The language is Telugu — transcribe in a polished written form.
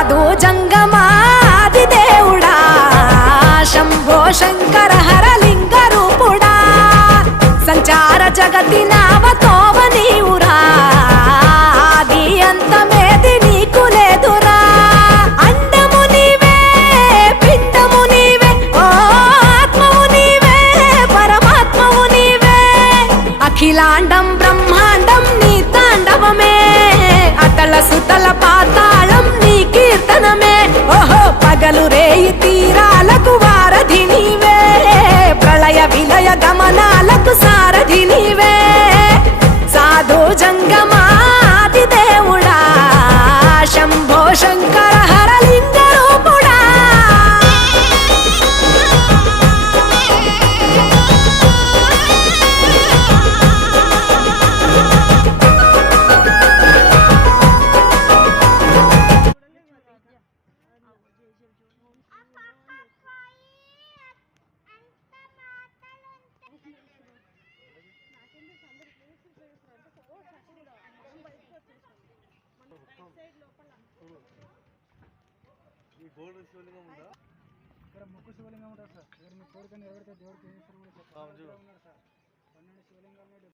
సాధు జంగమాది దేవుడా శంభో శంకర హరలింగ రూపుడా సంచార జగతి నావతోవ నీవురా ఆది అంతమేది నీకు లేదురా అండము నీవే పిండము నీవే ఓ ఆత్మవు నీవే పరమాత్మవు నీవే అఖిలాండం బ్రహ్మాండం నీ తాండవమే అతల సుతల పాతాళం నీ కీర్తనమే ఓహో పగలు రేయి తీరాలకు వారధి నీవే ప్రళయ విలయ గమనాలకు సారథి నీవే సాధు జంగమాది దేవుడా శంభో శంకర హరలింగ రూపుడా ఈ గోల్డ్ శివలింగం ఉందా? ఇక్కడ ముక్కు శివలింగం ఉంటుంది సార్. ఇక్కడ మీ కోరిక నెరవేరితే దేవుడికి ఏం చేస్తారు కూడా సార్. 12 శివలింగాలు